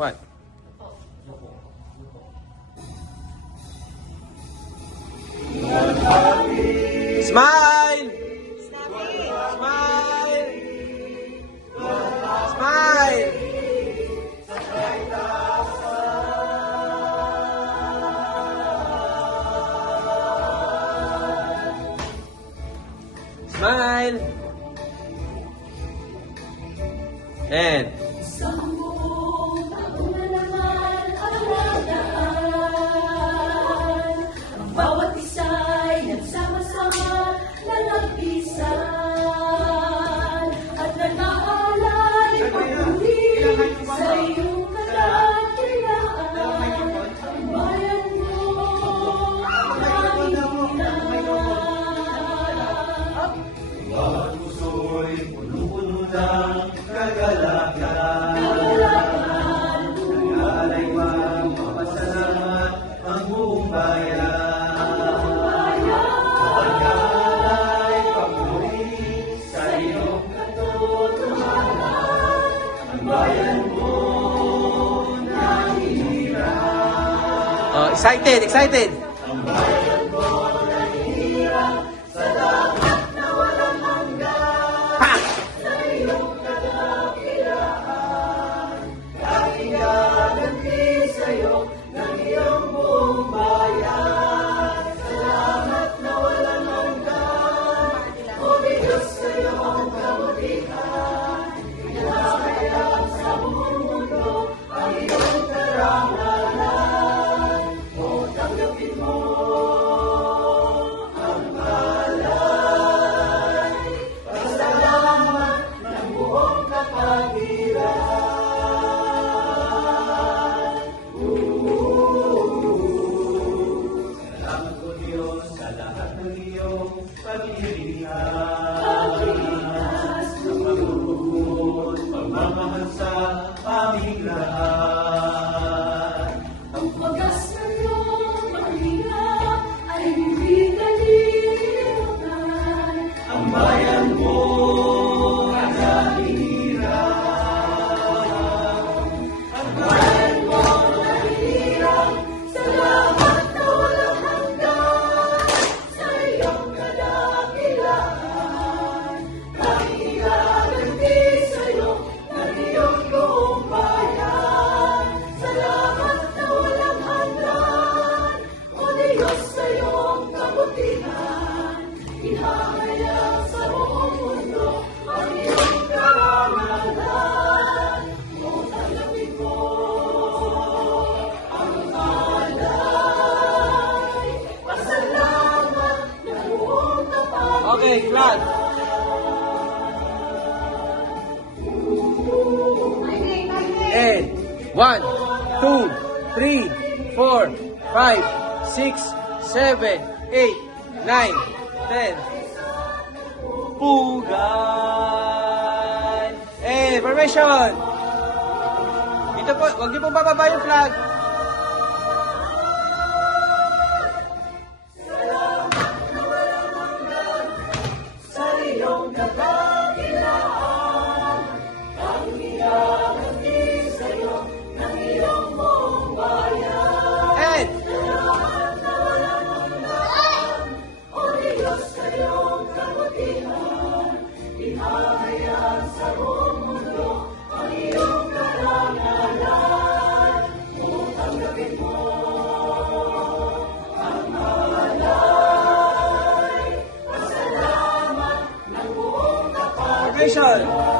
What? Smile! Smile! Smile! Smile! And bawat isa'y nagsama-sama na nagpisan at nag-aalay pag-uli sa iyong kadakilaan. Ang bayan mo ang hirap. Bawat puso'y puno-puno ng kagalakan. Nag-aalay magpapasalamat ang buong bayan. Nag-aalay pag-uli sa iyong katotohanan. Ang bayan mo nahihirap. oh, excited, excited. Ang bayan mo nahihirap sa lahat na walang hanggan. Ha! Sa iyong kadakilaan, kahigaganti sa'yo ng iyong buong bayan. Salamat na walang hanggan, o Diyos sa iyong kabutihan. Inahayag sa buong mundo ang iyong karangalan. O tanggapin mo ang palay, pasalamat ng buong kapatiran. Salamat o Diyos sa lahat ng iyong pag-iingat. Sa pagbubuot, pagmamahal sa aming lahat. Ang wagas na iyong mahirap ay hindi kalilimutan. Ang bayan mo nahihirap. Ang bayan mo nahihirap sa lahat na walang hanggan. Sa iyong kadakilaan, kahigaganti sa'yo ng iyong buong bayan. Salamat na walang hanggan, o Diyos sa iyong kabutihan. Ihahayag sa buong mundo ang iyong karangalan. O tanggapin mo ang alay, pasalamat ng buong kapatiran. Okay, clap. And 1, 2, 3, 4, 5, 6, 7, 8, 9, 10. Pugay! Eh, formation! Dito po, huwag niyo pong bababa yung flag. Sa iyong kadakilaan, kahigaganti sa'yo ng iyong buong bayan. And Salamat na walang hanggan, o Diyos sa iyong kabutihan. Ihahayag sa buong mundo ang iyong karangalan. O tanggapin mo ang alay, pasalamat ng buong kapatiran. formation!